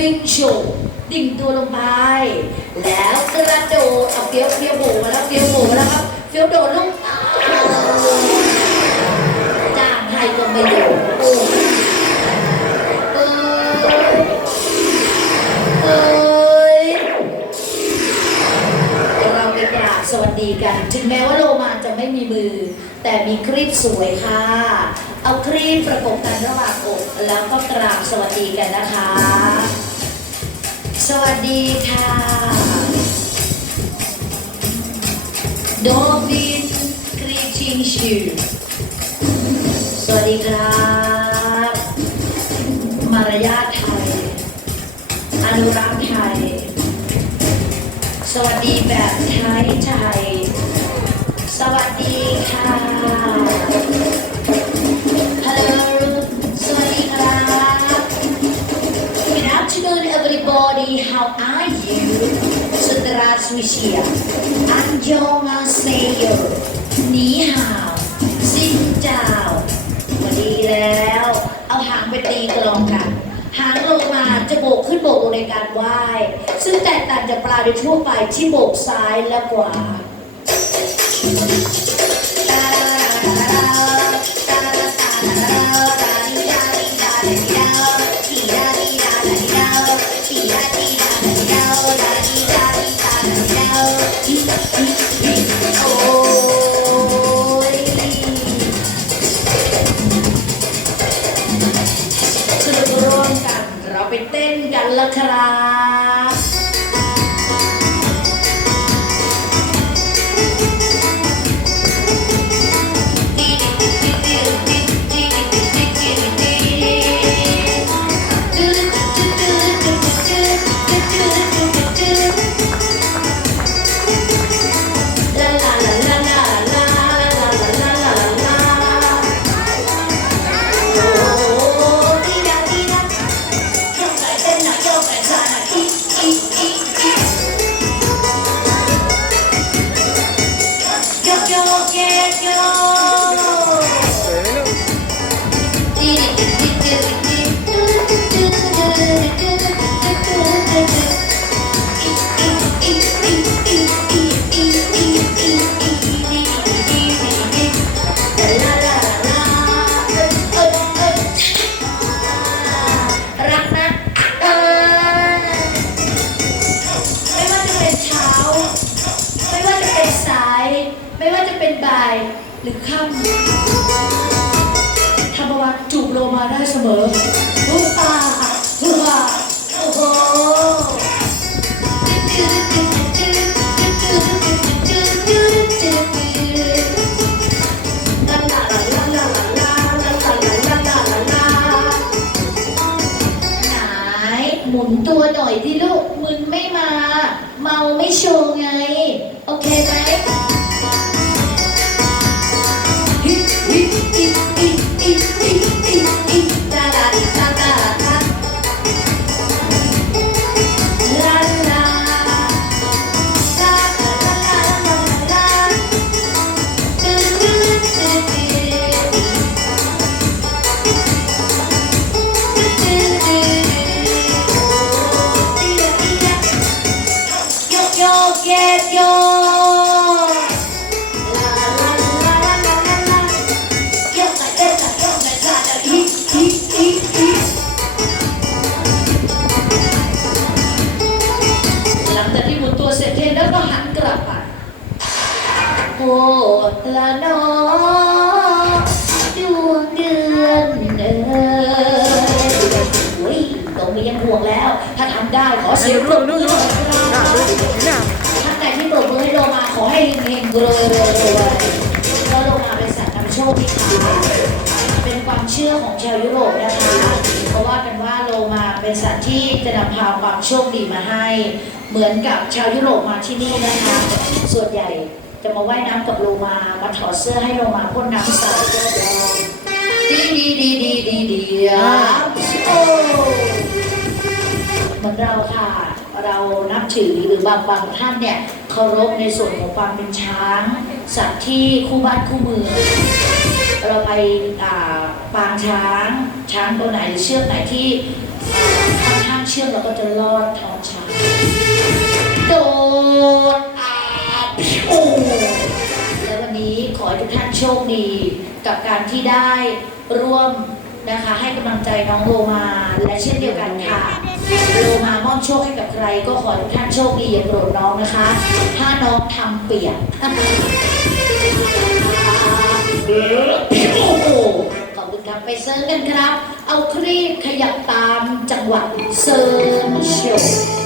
วิ่งโฉบดิ่งตัวลงไป แล้วกระโดดเอาเฟี้ยวเฟี้ยวโบมาแล้วเฟี้ยวโบมาแล้วครับเฟี้ยวโดดลงจ้างให้ก็ไม่โดดโอ้เอ้ยเอ้ยเดี๋ยวเราไปกราบสวัสดีกัน ถึงแม้ว่าโลมาจะไม่มีมือ แต่มีครีบสวยค่ะเอาครีบประกบกันระหว่างอกแล้วก็กราบสวัสดีกันนะคะ สวัสดีค่ะโดบินกรีชิงชิวสวัสดีครับ มารยาทไทย อนุรักษ์ไทย สวัสดีแบบไทยไทย สวัสดีค่ะ everybody how are you สุตราสวิเชียอันยองอาเซโยนีฮาวซินเจ้าวันดีแล้ว เอาหางไปตีกลองกันหางลงมาจะโบกขึ้นโบกลงในการไหว้ ซึ่งแตกต่างจากปลาโดยทั่วไปที่โบกซ้ายและขวา Savior. กเยกโยกลาลาลาลาลาลาลาโยกไปเต้นไปโยกไปซาดะฮิฮิฮิฮิหลังจากที่หมุนตัวเสร็จเทแล้วก็หันกลับมาโอ้ละนอดวงเดือนเอ๋ยโอ้ยตรงนี้ยังห่วงแล้ว ถ้าทำได้ขอเสียงปรบมือหน่อ ปรบมือให้โลมาขอให้เฮงๆรวยรวยรวยเพราะโลมาเป็นสัตว์นำโชคที่ขาเป็นความเชื่อของชาวยุโรปนะคะ เพราะว่ากันว่าโลมาเป็นสัตว์ที่จะนำพาความโชคดีมาให้ เหมือนกับชาวยุโรปมาที่นี่นะคะ ส่วนใหญ่จะมาว่ายน้ำกับโลมามาถอดเสื้อให้โลมาพ่นน้ำใส่ดีดีดีดีดีดีอะโอ้เหมือนเราค่ะเรานับถือหรือบางบางท่านเนี่ย เคารพในส่วนของความเป็นช้าง สัตว์ที่คู่บ้านคู่เมืองเราไปปางช้าง ช้างตัวไหนหรือเชือกไหนที่ค่อนข้างเชื่อมเราก็จะลอดท้องช้างโดดอาโอ้และวันนี้ขอให้ทุกท่านโชคดีกับการที่ได้ร่วมนะคะให้กำลังใจน้องโลมาและเช่นเดียวกันค่ะโลมามอบโชคให้กับใคร ก็ขอให้ทุกท่านโชคดีอย่าโกรธน้องนะคะ ถ้าน้องทำเปียกโอ้โหขอบคุณครับไปเซิร์ฟกันครับ เอาครีบขยับตามจังหวะเซิร์ฟโชว์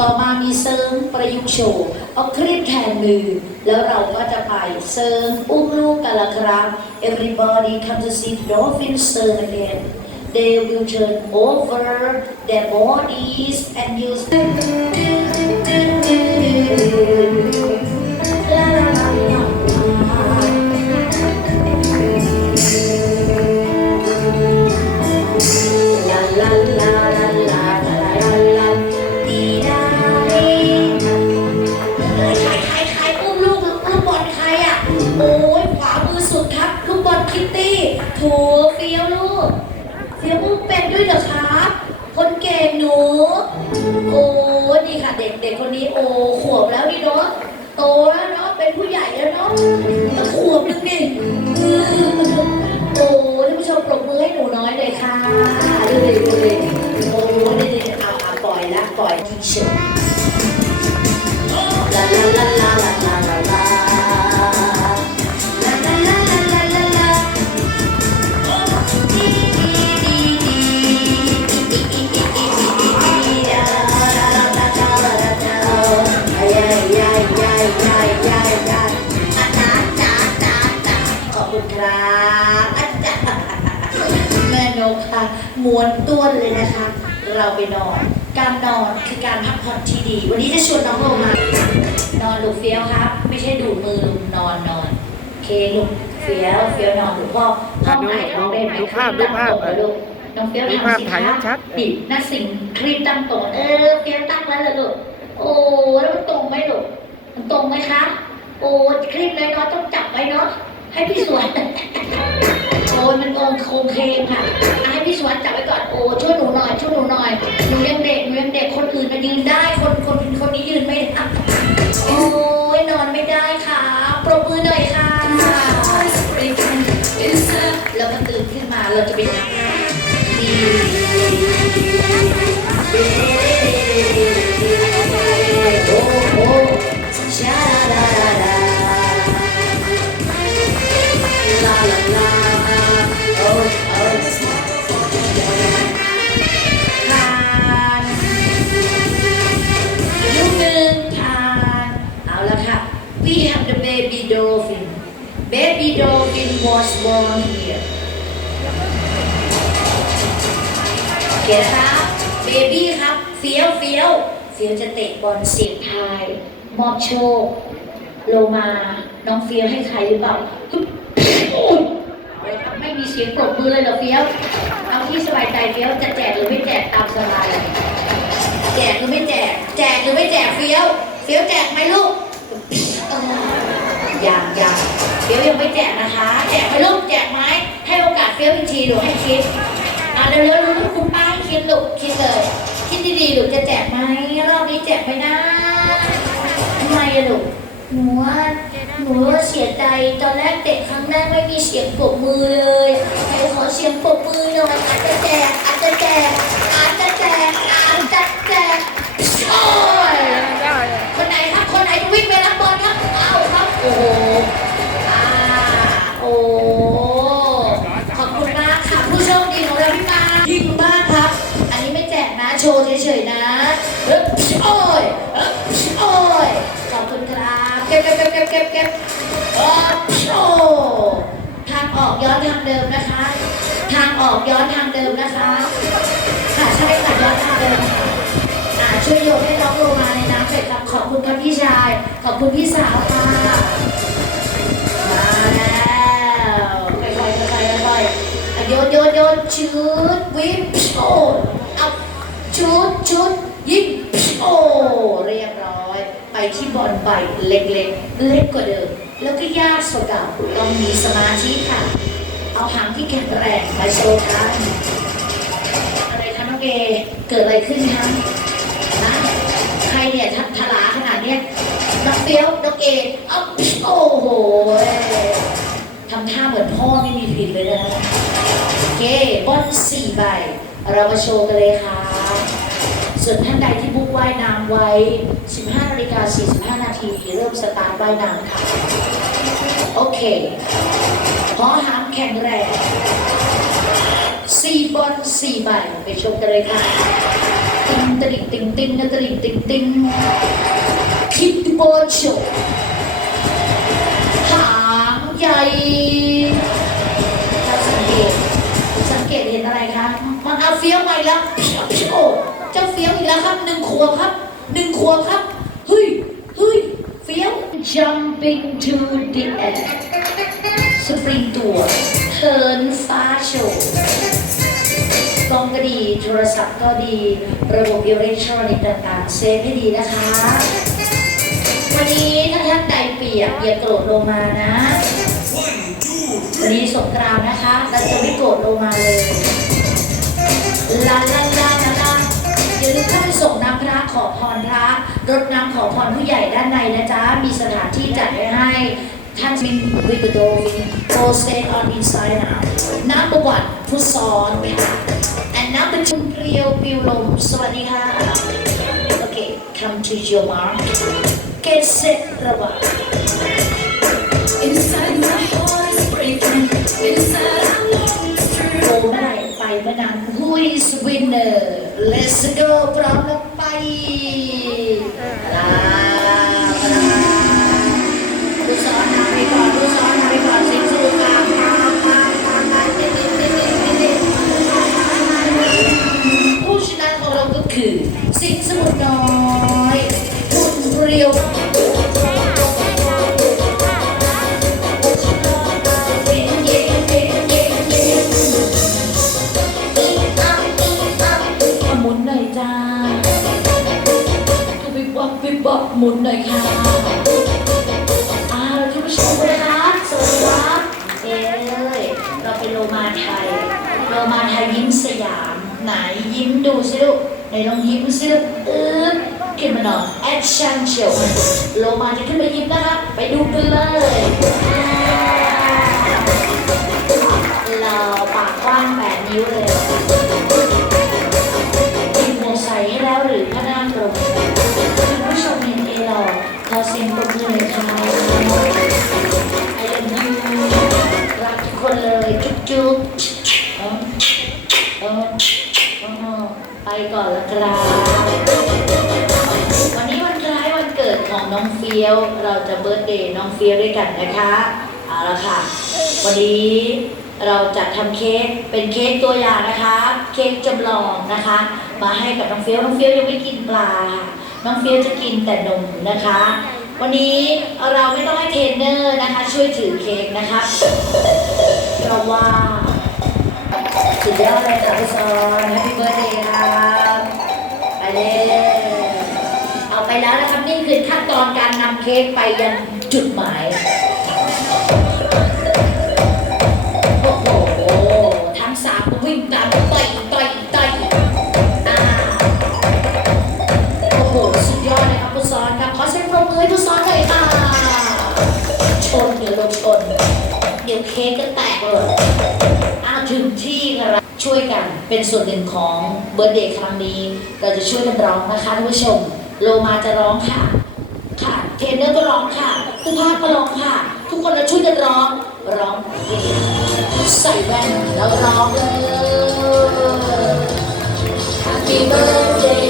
ต่อมามีเสริมประยุกต์โชว์เอาครีบแทนมือ แล้วเราก็จะไปเสริมอุ้มลูกกันละครับ Everybody come to see dolphin serve again They will turn over their bodies and use ถูเฟี้ยวลูกเฟี้ยวอุ้มเป็นด้วยเหรอครับ คนเก่งหนู โอ้นี่ค่ะเด็กเด็กคนนี้โอ้ขวบแล้วนี่เนาะโตแล้วเนาะเป็นผู้ใหญ่แล้วเนาะตั้งขวบนึงนี่โอ้ท่านผู้ชมปรบมือให้หนูน้อยเลยค่ะดูเลยดูเลยโอ้นี่นี่เอาเอาปล่อยละปล่อยทีเชิญ ม้วนต้วนเลยนะคะ เราไปนอน การนอนคือการพักผ่อนที่ดี วันนี้จะชวนน้องลงมานอนลูกเฟี้ยวครับ ไม่ใช่ดูดมือลูกนอนนอนโอเคลูกเฟี้ยวเฟี้ยวนอนลูกพ่อห้องไหนห้องเล่นไหนดูภาพดูภาพคลิปตั้งตรงเลยลูกน้องเฟี้ยวดูทำภาพสิถ่ายคะชัดๆดิหน้าสิงคลิปตั้งตรงเออเฟี้ยวตั้งแล้วเหรอลูกโอ้แล้วมันตรงไหมลูกมันตรงไหมคะโอ้คลิปน้อยๆต้องจับไว้เนาะให้พี่สว นโอ้ยมันองโคเคงค่ะอะให้พี่สวนจับไว้ก่อนโอ้ช่วยหนูหน่อยช่วยหนูหน่อยหนูยังเด็กหนูยังเด็กคนอื่น baby dolphin was born here เคนะครับเบบี้ครับ เฟี้ยวเฟี้ยวเฟี้ยวจะเตะบอลเสียงทาย มอบโชค โลมา น้องเฟี้ยวให้ใครหรือเปล่า ไม่มีเสียงปรบมือเลยเหรอเฟี้ยว เอาที่สบายใจเฟี้ยวจะแจกหรือไม่แจกตามสบาย แจกหรือไม่แจก แจกหรือไม่แจกเฟี้ยว เฟี้ยวแจกไหมลูก ยังยังเฟี้ยวยังไม่แจกนะคะ แจกไหมลูกแจกไหมให้โอกาสเฟี้ยวอีกทีหนูให้คิดอะเร็วๆลูกคุณป้าให้คิดลูกคิดเลย คิดดีๆลูจะแจกไหมรอบนี้แจกไหมนะทำไมอะลูกหนูว่าหนูว่าเสียใจตอนแรกเด็กครั้งแรกไม่มีเสียงปรบมือเลยไหนขอเสียงปรบมือหน่อยอาจจะแจกอาจจะแจกอาจจะแจกอาจจะแจก ย้อนทางเดิมนะคะ ทางออกย้อนทางเดิมนะคะ ค่ะใช่ค่ะย้อนทางเดิมค่ะอ่าช่วยโยกให้น้องลงมาในน้ำเสร็จครับขอบคุณครับพี่ชาย ขอบคุณพี่สาวค่ะมาแล้วค่อยๆค่อยๆค่อยๆอะโยนโยนโยนชุดวิปโอเอาชุดชุดยิงโอ้เรียบร้อย ไปที่บอลใบเล็กๆเล็กกว่าเดิมแล้วก็ยากสดเก่าต้องมีสมาธิค่ะ เอาหางที่แข็งแรงมาโชว์กันอะไรคะน้องเอเกิดอะไรขึ้นคะนะใครเนี่ยทัทลาขนาดเนี้ยน้องเฟี้ยวน้องเอเอาโอ้โหทำท่าเหมือนพ่อไม่มีผิดเลยนะโอเคบอลสี่ใบ เรามาโชว์กันเลยค่ะ ส่วนท่านใดที่บุกว่ายน้ำไว้ 15นาฬิกา45 นาทีเริ่มสตาร์ทว่ายน้ำค่ะ โอเคพอหามแข็งแรงสี่บอลสี่ใบไปชมกันเลยค่ะ ติงตริงติงติงนะติงติงติงคิดบอลโชว์หางใหญ่ถ้าสังเกต สังเกตเห็นอะไรคะ มันเอาเฟี้ยวไปแล้วโอ้เจ้าเฟี้ยวอีกแล้วครับหนึ่งขวบครับหนึ่งขวบครับ เฮ้ยเฮ้ย jumping to the air สปริงตัว เทินฟ้าโชว์กล้องก็ดี โทรศัพท์ก็ดี ระบบอิเล็กทรอนิกส์ต่างๆ เซฟให้ดีนะคะ วันนี้ถ้าท่านใดเปียกอย่าโกรธลงมานะ วันนี้สงกรานต์นะคะ เราจะไม่โกรธลงมาเลยลาลาลาลาลาอย่าลืมเข้าไปส่งน้ำพระ รดน้ำขอพรผู้ใหญ่ด้านในนะจ๊ะ มีสถานที่จัดไว้ให้ ท่านวินวิกโดวินโกสเตนออนอินไซด์นาน้ำประวัติผู้สอนค่ะ and น้ำเป็นชุนเรียวปิวลม สวัสดีค่ะ โอเค come to your mark get set ระวัง Inside my heart is breaking. Inside is winner Let's go พร้อมแล้วไปลาลาผู้สอนนำไปก่อนผู้สอนนำไปก่อนสิสู้กลางกลางกลางกลางกลางเด็ดเด็ดเด็ดเด็ดเด็ดผู้ชนะของเราก็คือ สิงสมุทรน้อยคุณเรียว ดูสิลูกไหนลองยิ้มสิลูกเออขึ้นมาหน่อยแอคชั่นเชียวโลมาจะขึ้นมายิ้มนะคะไปดูกันเลยราปากกว้างแปดนิ้วเลยกินหมูใสให้แล้วหรือพระนางกรมคุณผู้ชมเห็นเอหรอขอเสียงปรบมือเลยค่ะไก่อนละครับวันนี้วันคล้ายวันเกิดของน้องเฟี้ยว เราจะเบิร์ธเดย์น้องเฟี้ยวด้วยกันนะคะเอาละค่ะ วันนี้เราจะทำเค้กเป็นเค้กตัวอย่างนะคะ เค้กจำลองนะคะ มาให้กับน้องเฟี้ยวน้องเฟี้ยวยังไม่กินปลาค่ะน้องเฟี้ยวจะกินแต่นมนะคะ วันนี้เราไม่ต้องให้เทรนเนอร์นะคะ ช่วยถือเค้กนะคะเพราะว่าสุดยอดเลยค่ะพี่ซอนแฮปปี้เบิร์ดเดย์ครั ไปเลยเอาไปแล้วนะครับนี่คือขั้นตอนการนำเค้กไปยังจุดหมายโอ้โหทั้งสามก็วิ่งตามต่อยต่อยต่อยอ่าโอ้โหสุดยอดเลยครับผู้ซ้อนครับขอเสียงปรบมือให้ผู้ซ้อนหน่อยค่ะชนเดี๋ยวลงชนเดี๋ยวเค้กก็แตก วยกันเป็นส่วนหนึ่งของเบอร์เดย์ครั้งนี้ เราจะช่วยกันร้องนะคะท่านผู้ชม โลมาจะร้องค่ะ ค่ะ เทนเนอร์ก็ร้องค่ะทุกภาคก็ร้องค่ะ ทุกคนเราช่วยกันร้อง ร้องเพลงใส่แว่นแล้วร้องเลย Happy birthday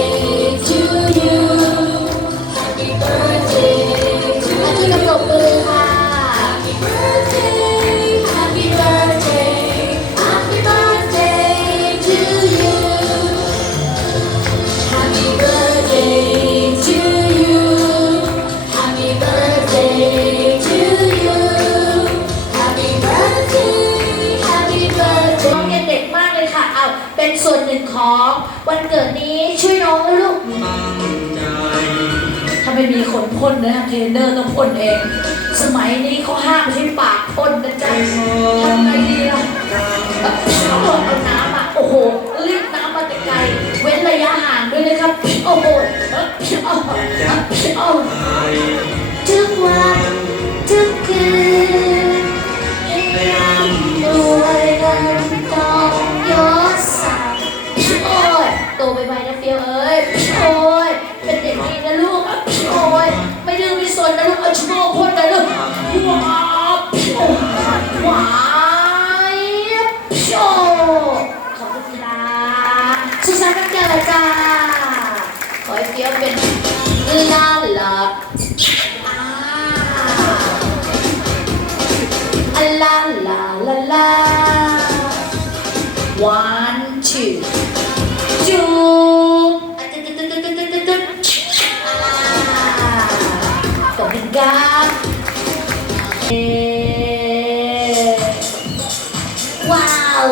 ว้าว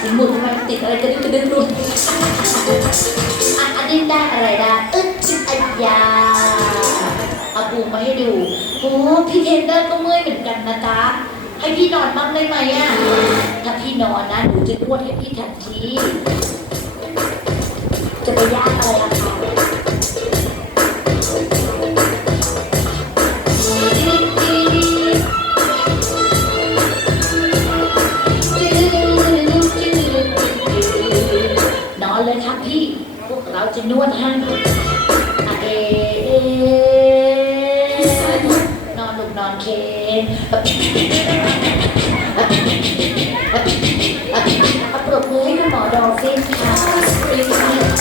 ถึงหมุนทำไมมันติดอะไรกระดึ๊บกระดึ๊บรุนอะอันนี้ได้อะไรได้อึ๊ดจิตอัญญาเอาปูมาให้ดูโอ้พี่เทนเดอร์ก็เมื่อยเหมือนกันนะจ๊ะให้พี่นอนบ้างได้ไหมอะ ถ้าพี่นอนนะหนูจะนวดให้พี่ทันที จะไปยากอะไรล่ะคะ จะนวดให้อะเอเอนอนลูกนอนเคอาปรบมือให้คุณหมอดอลฟินค่ะ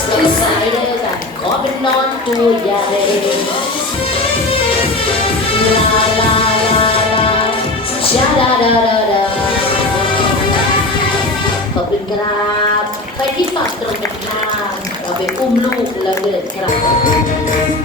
เราสายเด้อกันขอเป็นนอนตัวใหญ่ลาลาลาลาชาดาดาดาดาขอบคุณครับ ฝั่งตรงกันข้ามเราไปอุ้มลูกแล้วเดินกลับ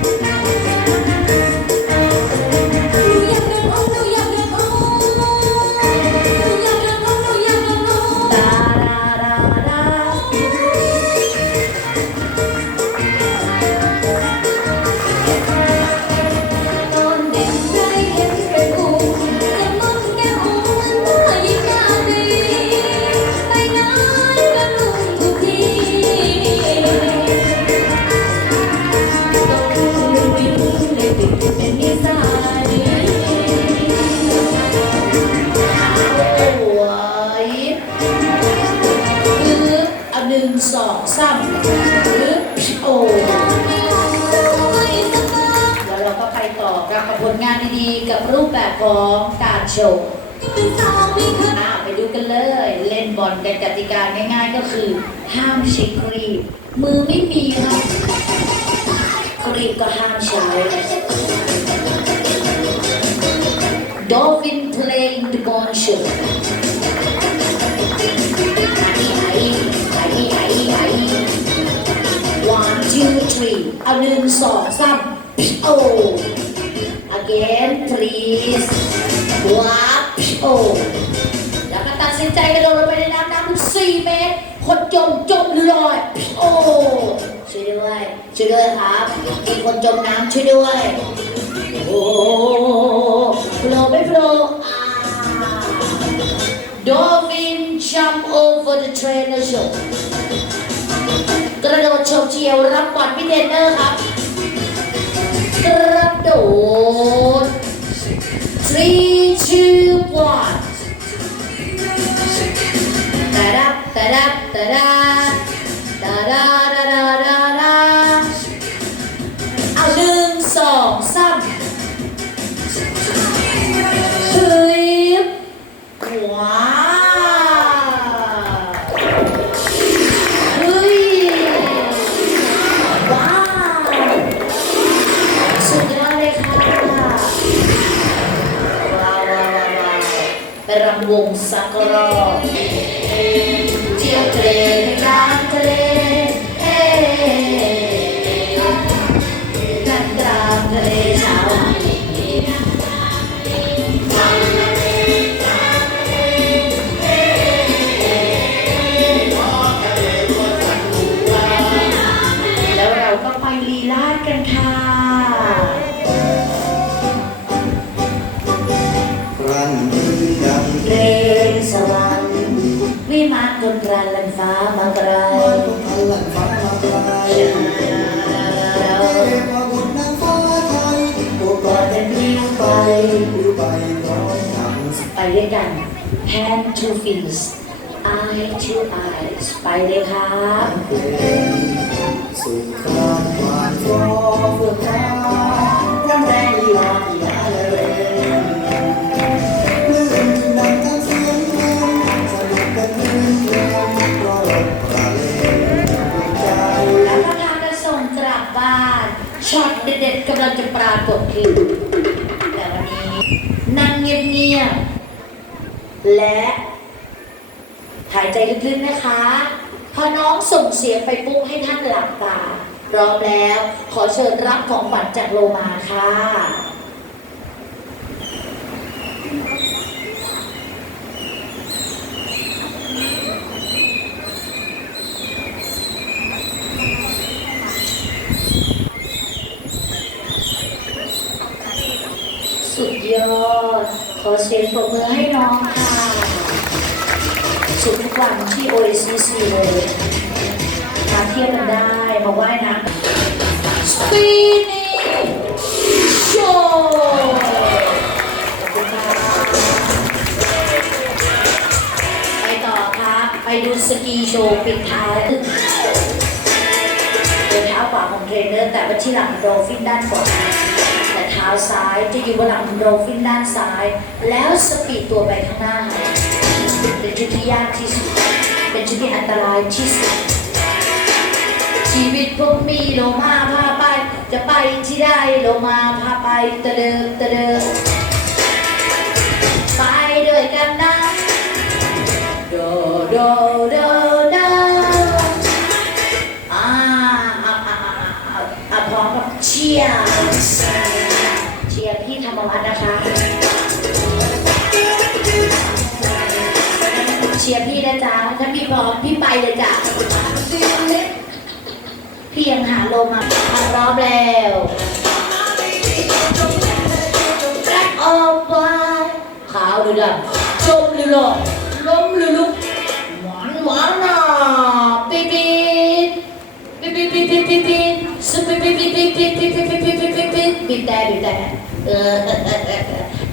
ก็ห้ามใช้ Dolphin playing the ball show ไอ้ไอ้ไอ้ไอ้ one two three เอาหนึ่งสองสามโอ again please ว้าโอแล้วก็ตัดสินใจกระโดดลงไปในน้ำน้ำสี่เมตรคนจมจมลอย โอ้ช่วยด้วย ช่วยด้วยครับ มีคนจมน้ำช่วยด้วย โอ้โผล่ไม่โผล่อ่า Dolphin jump over the trainer show กระโดดโฉบเฉียวรับบอลพี่เทรนเนอร์ครับ กระโดด three two one ตาดับตาดับตาดาตาดา เที่ยวเตร hand to face eye to eyes ไปเลยครับสุดยอดความรอเพื่องฟ้าร่ำแรงลีลาอีลาและเรนเลื่นนดังทั้งเสียงเพลงสนุกกันรื่นเริงเพราะรถประเลใจแล้วก็พากันส่งกลับบ้านช็อตเด็ดๆกำลังจะปรากฏขึ้นแต่วันนี้นั่งเงียบๆและ ใจลึกๆนะคะ พอน้องส่งเสียงไปปุ๊บให้ท่านหลับตาพร้อมแล้ว ขอเชิญรับของขวัญจากโลมาค่ะสุดยอด ขอเสียงปรบมือให้น้องค่ะ สุดทุกวันที่ OACC เลยมาเที่ยวกันได้มาว่ายน้ำสปีนี่โชว์ขอบคุณค่ะไปต่อครับ ไปดูสกีโชว์ปิดท้ายเดินเท้าขวาของเทรนเนอร์ แต่ว่าที่หลังโดฟินด้านขวาแต่เท้าซ้ายจะอยู่บนหลังโดฟินด้านซ้าย แล้วสปีดตัวไปข้างหน้า เป็นจุดที่ยากที่สุด เป็นจุดที่อันตรายที่สุด ชีวิตผมมีโลมาพาไป จะไปที่ใดโลมาพาไปตะเดิมตะเดิมไปด้วยกันนะโดโดโดโด ชียร์พี่นะจ๊ะถ้าพี่พร้อมพี่ไปเลยจ้ะพี่ยังหาโลมาพร้อมแล้วแบล็คออฟไวขาวหรือดำชมหรือหล่อล้มหรือลุกหวานหวานน่ะปี๊ดปี๊ดปี๊ดปี๊ดปี๊ดปี๊ดปี๊ดสุดปี๊ดปี๊ดปี๊ดปี๊ดปี๊ดปี๊ดปี๊ดปี๊ดปี๊ดปี๊ดปี๊ดบีบแต่บีบแต่เออได้บีบบีบได้บีบให้ลูกพี่ดูหน่อยเลยติ๊ดติ๊ดติ๊ดติ๊ดติ๊ดติ๊ดติ๊ดติ๊ด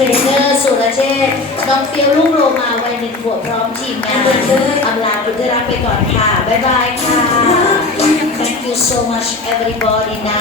รนเนอร์สุรเชษน้องเฟียวลูกโรมาวัยหนึ่งขวบพร้อมทีมงานอำลาคุณที่รักไปก่อนค่ะ บ๊ายบายค่ะ Thank you so much everybody now